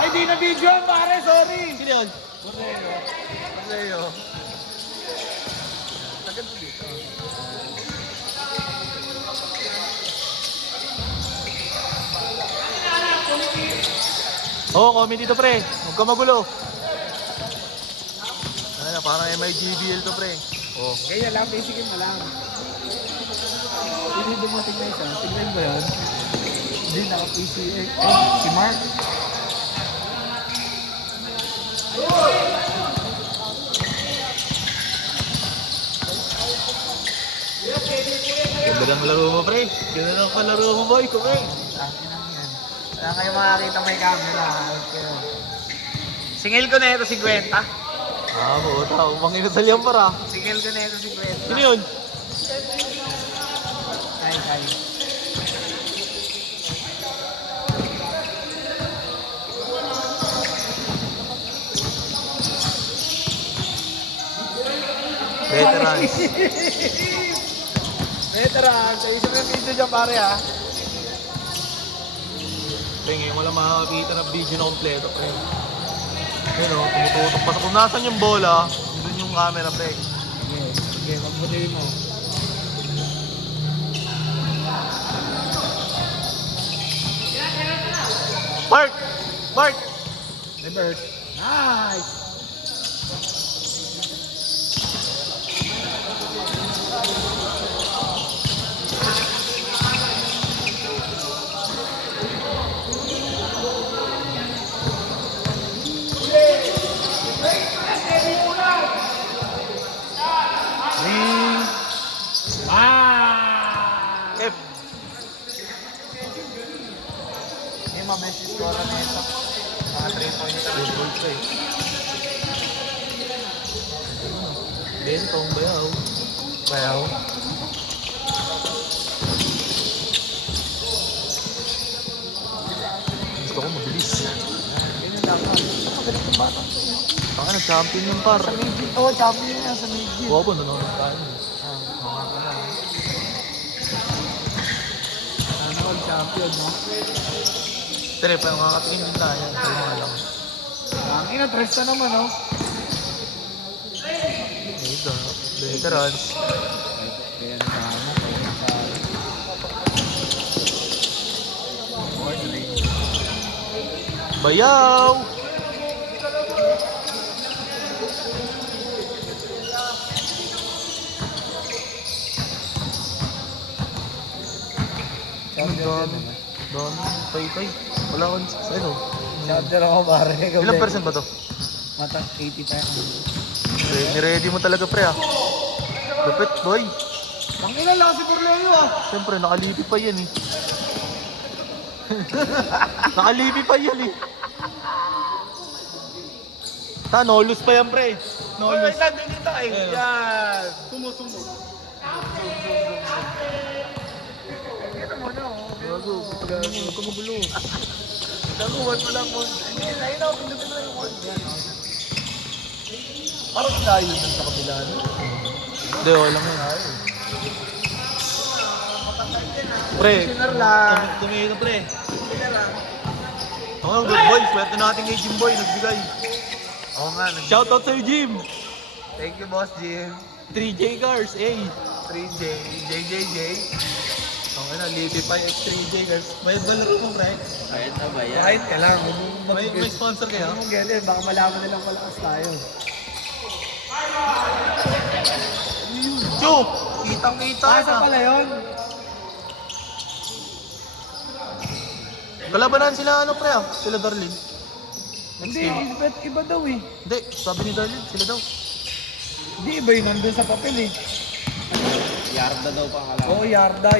Ay, di na video pare, sorry. Sino yun? Mateo. Tagal mo dito. Oo, comment dito pre. Huwag ka magulo. Ano na, parang MIGBL to pre. Oh. Kaya lang, basicin mo lang. Hindi dumating na isa. Tignan mo yun. Hindi naka-PCA. Si Mark. Ganda ng laro mo pre. Ganda ng palaro mo boy. Kumeng. Wala kayo makakita may camera. Singil ko na ito 50. Ah, buta. Umang inasal yan para. Singil ko na ito 50. Sino yun? Ay. Veterans. Veteran, sa isang yung video dyan pare ha. Pre, ngayon ko lang makakakita ng video na kompleto pre. Yun o, tumututok pa. Kung nasan yung bola, doon yung camera pre. Sige, magmuli mo. Mark! Mark! Reverse. Nice! F. Hindi ma-message score na ito. Mga 3 points na Good goal pre. Bentong bayaw. Bayaw. Gusto ko mabilis. Ganyan lang man. Magaling yung bata. Baka nag-champion yung par. Sa Migil. Oo, champion yan sa Migil. Bobo, nanonood tayo. Mga ka na. Ano ang champion, no? Tere, pa makakatingin din tayo. Tayo mga lang. Ang ina, tres na naman, no? Ito, veterans. Kaya naman, kaya naman. Bayaw! Doon, tay-tay. Wala akong ano. Champion ako, pare. Ilang percent ba to? Mata, 80 tayo. Ni-ready mo talaga pre ah. Lupit boy. Ang ina lang si Burleo, ah. Siyempre, nakalipi pa yan eh. Nakalipi pa yan eh. Nolus pa yan pre. Nolus. Nandun yung tayo. Ayun. Yan. Sumo. Ito mo na, oh. Gago, huwag ka magulo. Naguwan mo lang mo. Ayun na, pindutin mo lang yung word. Parang tayo dun sa kabila, no? Hindi, wala lang yun. Pre, Sinner lang. tumingin ka pre. Sinner lang. Oo, good boy. Swerte natin kay Jim Boy. Nagbigay. Oo nga. Shoutout sa'yo Jim. Thank you, Boss Jim. 3J Cars, eh. 3J, JJJ. Okay na, lipi pa yung X3J Cars. Bayad ba laro mo, pre? Kahit na ba yan? Kahit ka lang. May sponsor kayo? Huwag mong get baka malaman nilang malakas tayo. Chuk! Kitang-kita Asa na. pala yun? Kalabanan sila ano, pre, ah? Sila Darlene. Hindi, iba daw eh. Hindi, sabi ni Darlene, sila daw. Hindi, iba yun nandun sa papel eh. Yarda daw pa kala. Oo, Yarda.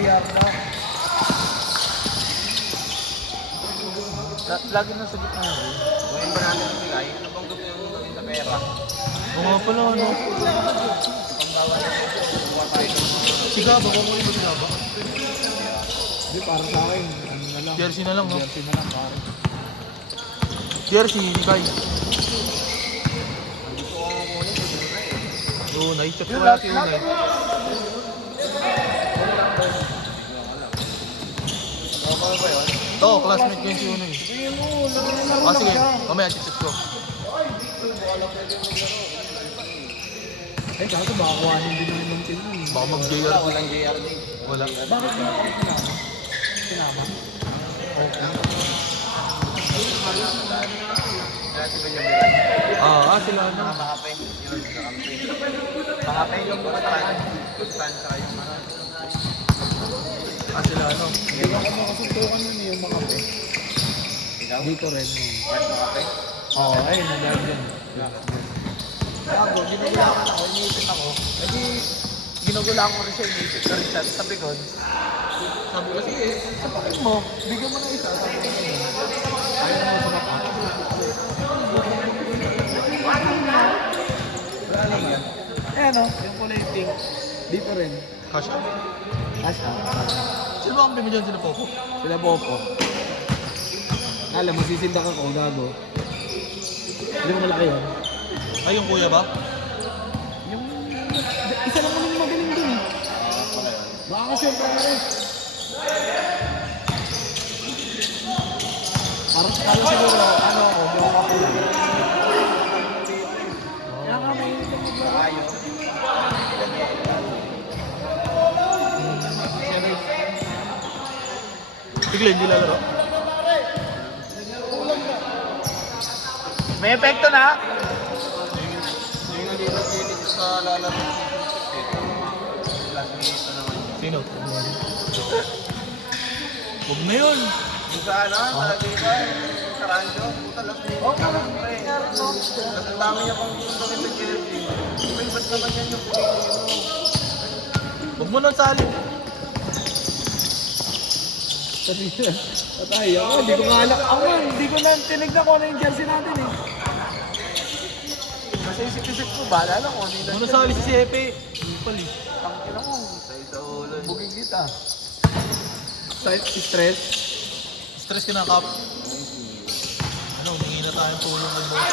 Lagi na sa gitna yun. Ngayon ba natin bigay? Ano bang gusto yung gawin sa pera? Oo nga pala, ano? Sigaba, kung mo rin ba sigaba? Hindi, para sa akin. Ano na lang. Jersey na lang, no? Jersey na lang, pare. Jersey, ni Kai. Gusto ko nga muna sa muna eh. Oo, na-chat ko wala si Unay. Ano ba yun? Oo, classmate ko yun si Unay. Sige mo, laro na lang Laro lang sige. siya. Mamaya, check ko. Eh, kaso baka kuhanin din naman ng team mo. Baka mag-JR. Wala, walang JRD. Wala. Bakit mo ako sinama? Sinama? Okay. Kaya si Benjamin. Sila na. Mga makape. Yun, kakampi. Makape yung mga tayo. Kustan, saka yung mga... Sila ano. Hindi ako makasuntukan nun yung mga pe. Ikaw? Dito rin. Kahit makape. Oo, ayun, nagawin dyan. Kaya ako, ginugulangan ako, iniisip ako. Kasi ginugulangan ko rin siya, iniisip ko rin siya. Sabi ko, sige, sapakin mo, bigyan mo ng isa. Sabi ko, ayaw mo sa mata. Eh ano, yung kulay pink. Dito rin. Kasha. Asha. Sino ba ang bimi dyan? Sino Popo? Sila Popo. Alam mo, sisindak ako, gago. Hindi mo malaki yun. Ay, yung kuya ba? Yung... Isa lang naman yung magaling dun eh. Baka kasi yung pares. Parang kala siguro, ano ako, buong ako lang. Kaya nga may Ayaw. Bigla, hindi lalaro. May epekto na! Yung nalilit sa lalaro. Last minute na naman. Sino? Huwag na yun! Yung sa ano, malagay ka, sa rancho, puta last minute. Oo, pre. Kasi dami niya pang tuntungin sa Chelsea. May ba't naman yan yung pinili mo? Huwag mo nang sali. Patay ako, hindi ko nga alam. Ako nga, hindi ko na tinignan ko ano yung jersey natin eh. Kasi isip-isip ko, bahala lang kung ano Huwag mo nang sali si Sepe. Pali. Tangkin ako. Sa ulo. Bugin kita. Stress. Stress ka na, Kap. Ano, humingi na tayong tulong ng boss.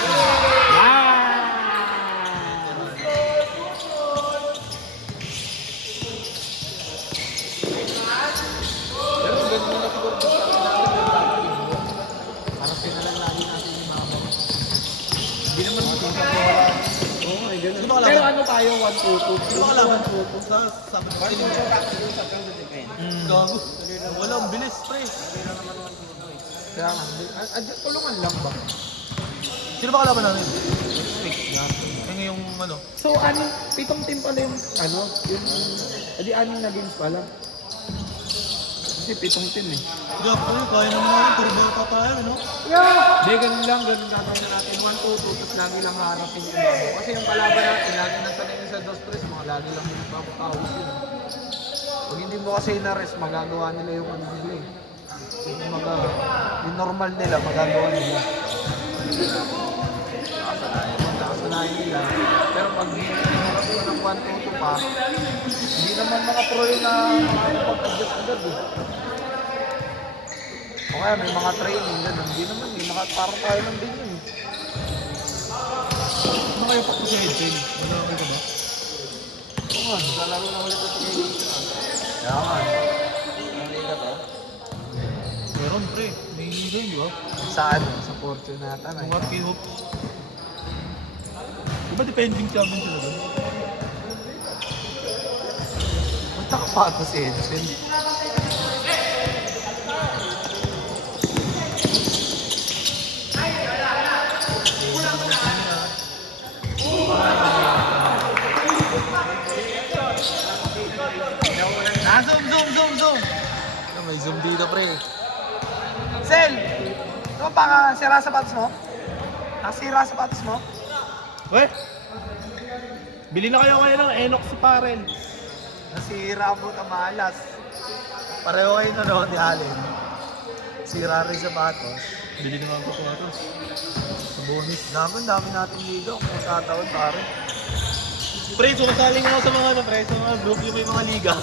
Pero ganun na siguro sa Parang pinalan lagi natin yung mga bang. Hindi naman ito. Oo, ay ganun. Sino kalaban? Pero ano tayo, 1-2-2. Sino kalaban? 1-2-2. Sa sabi ko. Gago. Wala, ang bilis, pre. Kaya nga, tulungan lang ba? Sino ba kalaban namin? Space. Yan. Kaya ngayong ano. So, pitong team pala yung, edi aning na games pala. Kasi pitong team eh. Gago, kaya naman namin. Puro bata tayo, no? Yeah! Hindi, ganun lang, ganun gagawin na natin. 1-2-2, tapos lagi lang haharapin yung iba. Kasi yung kalaban natin, lagi nasa na sa 2-3, mga lagi lang yung papakawis yun. Pag hindi mo kasi na-rest, magagawa nila yung ano nila eh. Yung normal nila, magagawa nila. Nakasanayan nila. Pero pag hinarap ko ng 1-2-2 pa, hindi naman mga pro yun na makakapag-adjust agad eh. O kaya may mga training gano'n, hindi naman eh, parang tayo lang din yun eh. Ano kayo pa sa Edgen? Wala ako ka ba? Oo nga, Lalaro na ulit ito ngayon. kaya nga. Nalila to. Meron, pre. May liga yun, di ba? Saan? Sa Fortunata na Yung RP Hope. Di ba depending champion sila doon? Punta ka pa ito si Edson. Zoom! May zoom dito, pre. Sel! Ano pa ka? Sira sapatos mo? Nasira sapatos mo? Weh! Bili na kayo ng Enox si Parel. Nasira mo na malas. Pareho kayo na ni Allen. Sira rin sapatos. Bili naman ko sapatos. Sa bonus. Dami natin dito. Kung tataon pare. Pre, sumasali nga ako sa mga pre, sa mga group yung may mga liga.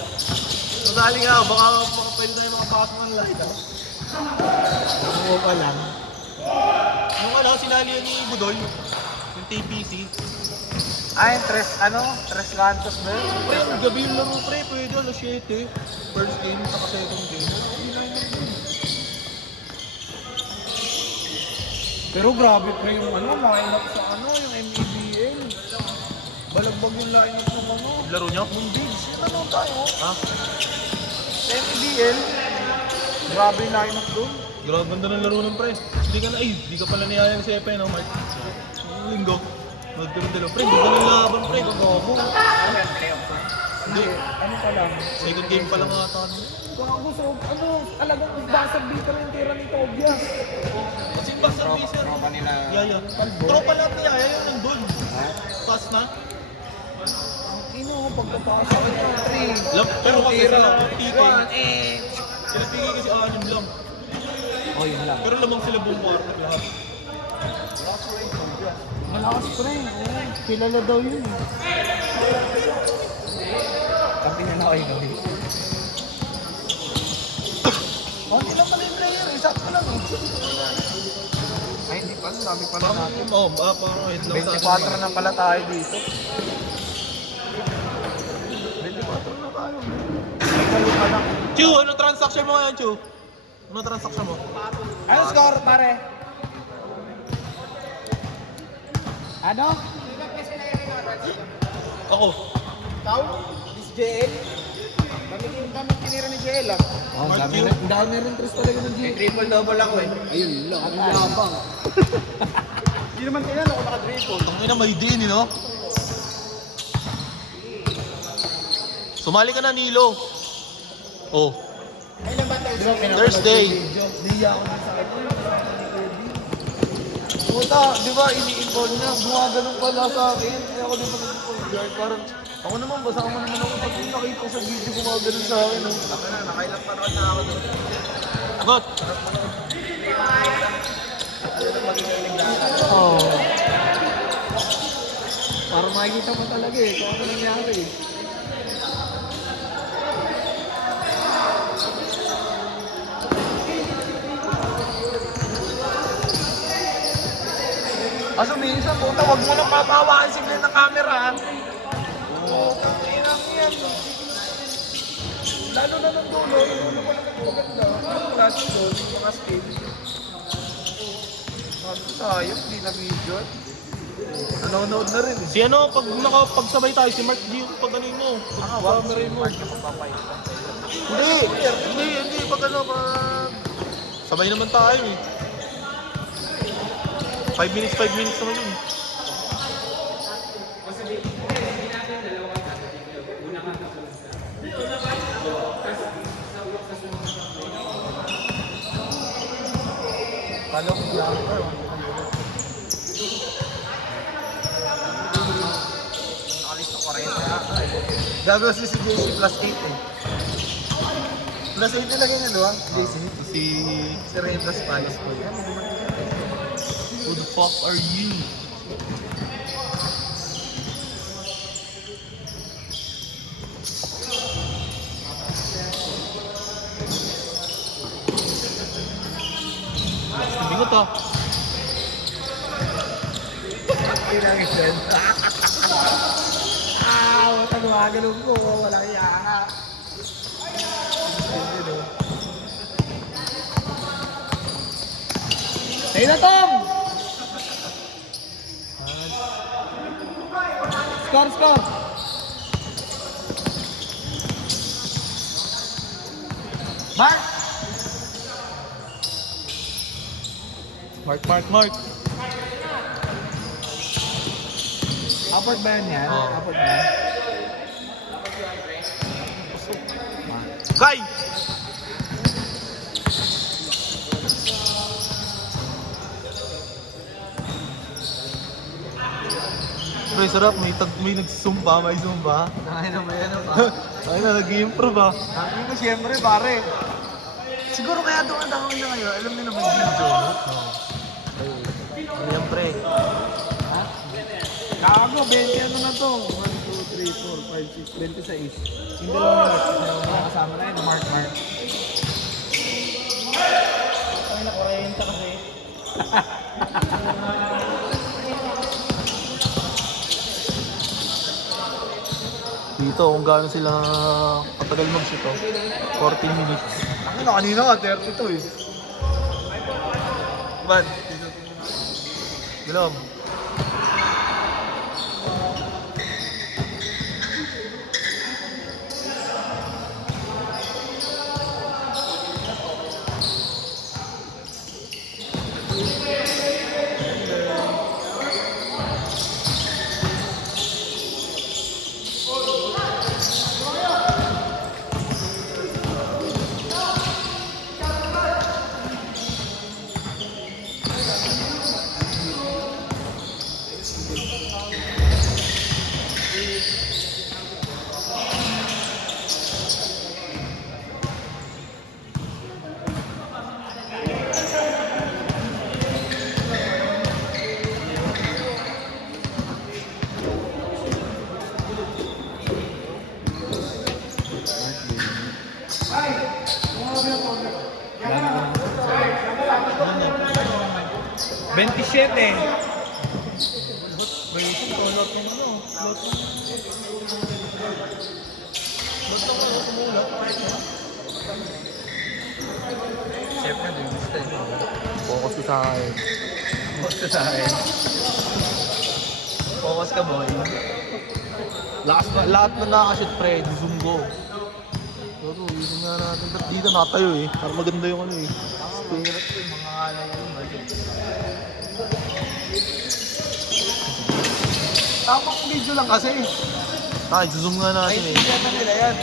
Sumasali nga ako, baka pwede tayo makapasok ng light. Ako pa lang. Yung ano, sinali yun ni Budoy. Yung TPC. Ay, Tres Cantos ba yun? Pre, gabi yung laro pre, pwede alas 7. First game, saka second game. Pero grabe pa yung lineup sa yung MEBL. Balagbag yung lineup ng Laro nyo? Hindi, ano tayo? Ha? Sa MEBL. Grabe yung lineup doon. Grabe ganda ng laro ng pre. Di ka pala niyayang si Epe, no, Mark? Yung linggo. Magdalo-dalo. Pre, ganda ng laban, pre. Hindi. Ano pa lang? Second game pa lang ata. Gago, so, talagang basag dito yung tira ni Tobias. Kasi basta Bisa. Tropa nila. Yaya. Tropa lang ni Yaya yun nandun. Pass na. Pagkapasok niya, 3. Pero kasi Tira. sila Tiki. 1, Sila Tiki kasi anim lang. Oh, yun lang. Pero lamang sila buong quarter lahat. Malakas pa rin. Kilala daw yun. Kampi na na kayo gabi. Hindi lang pala yung player. Sakto lang. Ay, hindi pa. Sabi pala natin. Oo, parang hit lang 24 na pala tayo dito. 24 na tayo. Kayo pa lang. Chu, ano transaction mo ngayon, Chu? Ano transaction mo? Ano score, pare? Ano? Ako. Ikaw? Miss JL? Kami tinira ni JL ah. Oh, dami rin tres talaga ng JL. Triple-double ako eh. Ayun lang. Ang labang. Hindi naman kailan ako naka-triple. Ang ina may din, no? Sumali ka na, Nilo. Oh. Thursday. Hindi ako na sa akin. Puta, di ba ini-involve niya? Gumaganon pala sa akin. Kaya ako di pa nag-point guard. Parang ako naman, basa mo naman ako pag nakita ko sa video gumaganon sa akin. Ako na, nakailang panood na ako doon. Agot. Oo. Para makikita mo talaga eh kung ano nangyari. Kaso minsan, puta, wag mo nang papawakan si Glenn ng camera. Oo, inang yan. Lalo na ng dulo pa lang maganda. Ang clutch doon, yung mga skill. Sayang, di na video. Nanonood na rin eh. Si ano, pag nakapagsabay tayo, si Mark G, pag ano mo, pag camera mo. Hindi, pag ano, sabay naman tayo eh. 5 minutes naman yun. Palok lang. Nakalista 40 ata eh. Gagawin si JC plus 8 eh. Plus 8 na lang yun, di ba? JC. Si Ray plus Palos po yan. Who the fuck are you? Bingot ah. Kinangit yan. Wata gumagalong ko. Walang yaha. Tayo na, Tom! Score! Mark! Mark. Upward ba yan? Oo. Upward ba yan? Kay! Pre, sarap. May nagsumba, may zumba. Ay naman yan ba? Ay na, nag-improve ah. Ang ino siyempre pare. Siguro kaya doon ang na ngayon. Alam niyo naman yung video. Ayan pre. Ha? Gago, 20 ano na to? 1, 2, 3, 4, 5, 6, 26. Yung dalawa na mga kasama na yun, Mark. Ay, nakurenta kasi. Dito, kung gaano sila katagal mag-shoot oh. 14 minutes. Ano na, kanina ka, 32 eh. Man, Bilom. $27. Siyempre, hindi gusto eh. Focus ko sa akin. Focus ka sa akin. Focus ka, boy. Lahat na nakashoot pre, zoom go. Pero zoom nga natin. Ba't dito natayo eh? Para maganda yung ano eh. Mga alay ko, budget. Tamang video lang kasi. Ay, zoom nga Ay, natin eh. hindi naman nila yan.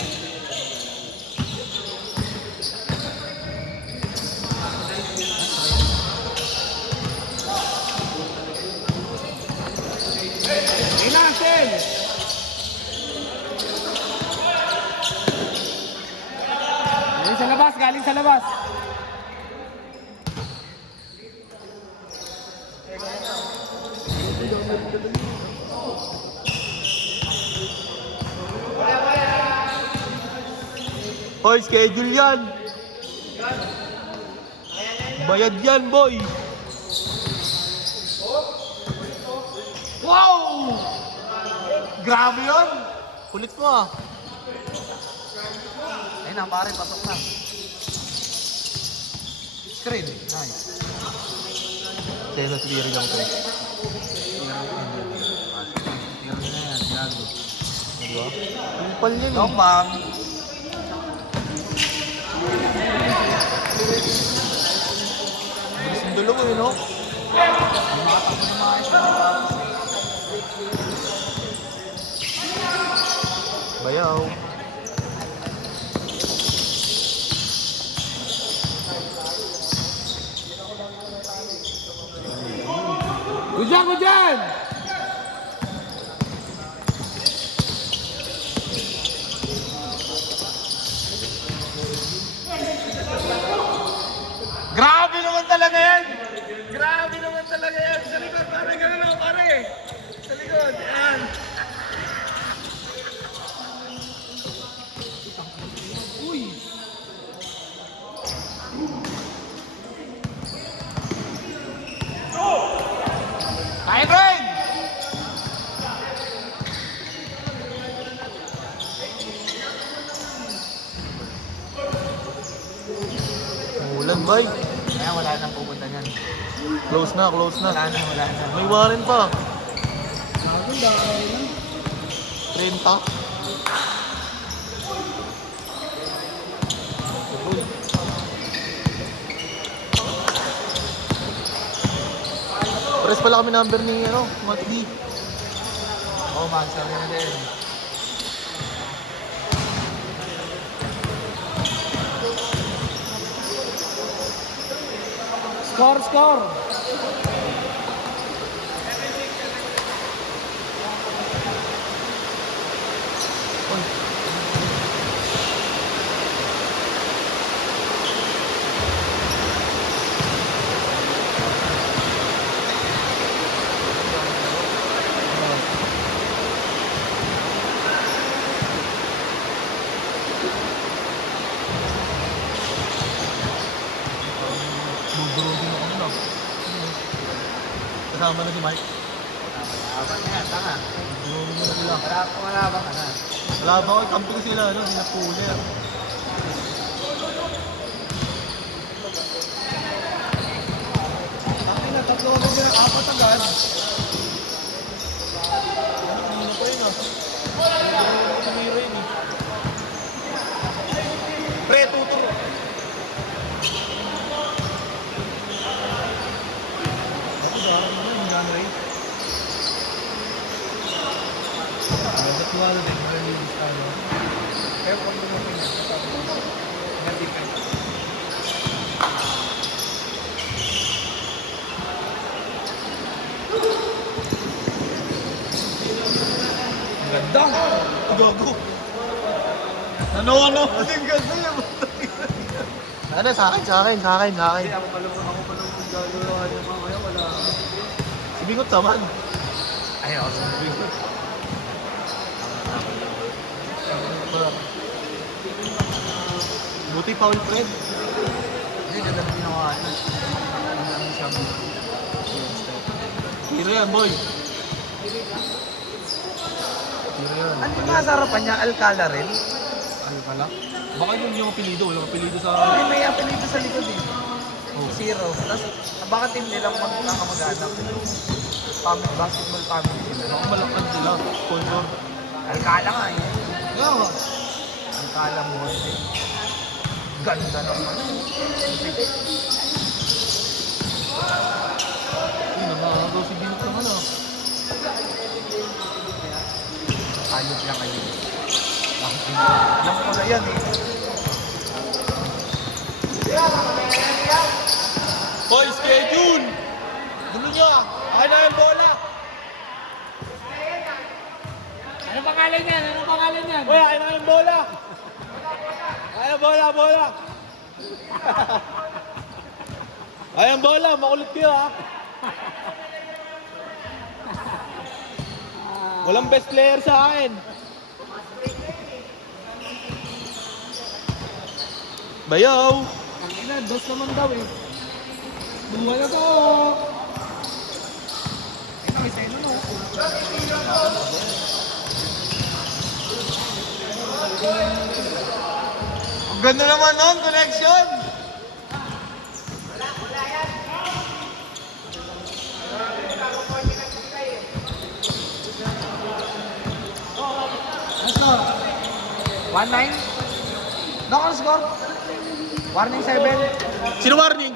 Inasin! Galing sa labas, galing sa labas. Hoy, schedule yan! Bayad yan, boy! Wow! Grabe yun! Kulit mo ah! Ayun na, pare, pasok na. Screen, nice. Kaya sa clear lang ko. Tira na yan, gago. Diba? Kumpal yan No, eh. ma'am. Bilis yung dalawa eh, no? Bayaw. Good dyan! Grabe naman talaga yan! Grabe naman talaga yan! Sa likod, pare, gano'n ako, pare! Sa likod, yan! Uy! Kaya, Brian! Ulan, bay. Kaya wala nang pupunta niyan. Close na, close na. Wala na. May warren pa. 30. Pares pala kami number ni ano, Matli. Oo, mag-sabi na din. Score! Bubulogin ako na. Kasama na si Mike. Laban na yan, tanga. Bubulogin na sila. Malabang ka na. Wala ba ako, kampi ko sila, ano, sila Puller. Tatlo na Apat agad. Kanina pa yun ah. Tumira yun eh. Pre, tuturo. Ako dahil naman yung gun rate. Nagkatiwala din. Nalilis tayo. Pero kung lumapin niya, sabi mo, na-defend. Ganda! Gago! Ano? Ang ganda niya! Ano? Sa akin. Hindi, ako pala kung gagawa niya mamaya, wala. Si Bingot naman. Ay, ako sa bigot. Buti foul Fred. Hindi, ganda na ginawa niya. Ang dami siyang Tira yan, boy. Tira yan. ano yung mga sarapan niya? Alcala rin? Ano pala? Baka yun yung apelido. Walang apelido sa... Ay, may apelido sa likod eh. Oh. Zero. Tapos, baka team nilang magkakamag-anak. Family, basketball family sila. Baka malakad sila. Sponsor. Alcala nga eh. Yeah. Alcala mo eh. Ganda naman. Uy, nangaagaw si Bingot naman ah. Ayos lang kayo. Alam ko na yan eh. Boy, schedule! Dulo niya! Akin na yung bola! Ano pangalan yan? Ano pangalan yan? Uy, akin na yung bola! Ayan, bola! Ayan, bola! Makulit kayo ha! Walang best player sa akin! Bayaw! Ang ina, dos naman daw eh. Dua na to. Ito, isa yun no. Ang ganda naman nun, connection! Ano score? 1-9? Doon ang score? Warning 7? Sino warning?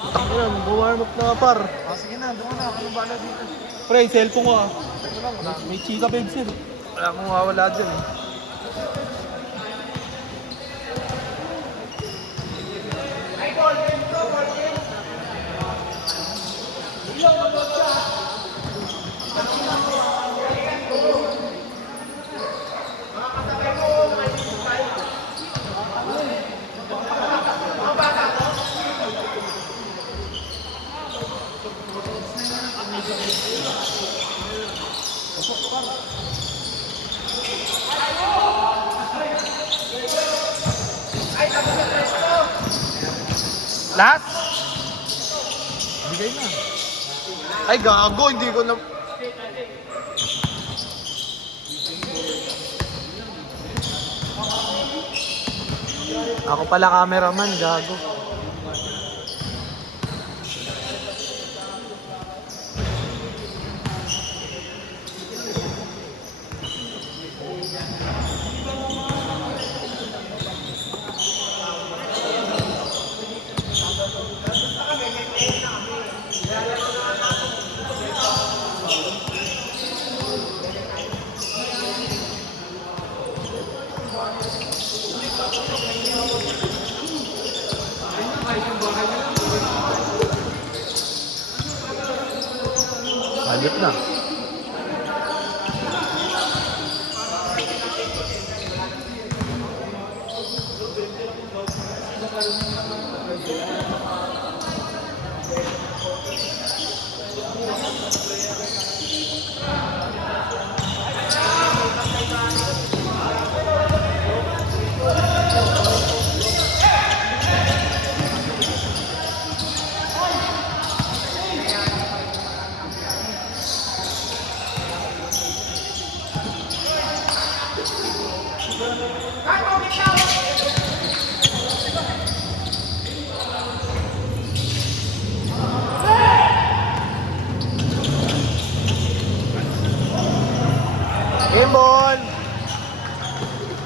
Takyan, buwarm up na par. Oh, sige na, doon na. Ako bala dito. Pre, cellphone ko ah. Ito lang, wala. May chika babes yun. Wala akong mawawala dyan eh. Last? Bigay na. Ay gago, hindi ko na... Ako pala cameraman, gago. Halit na. Game ball!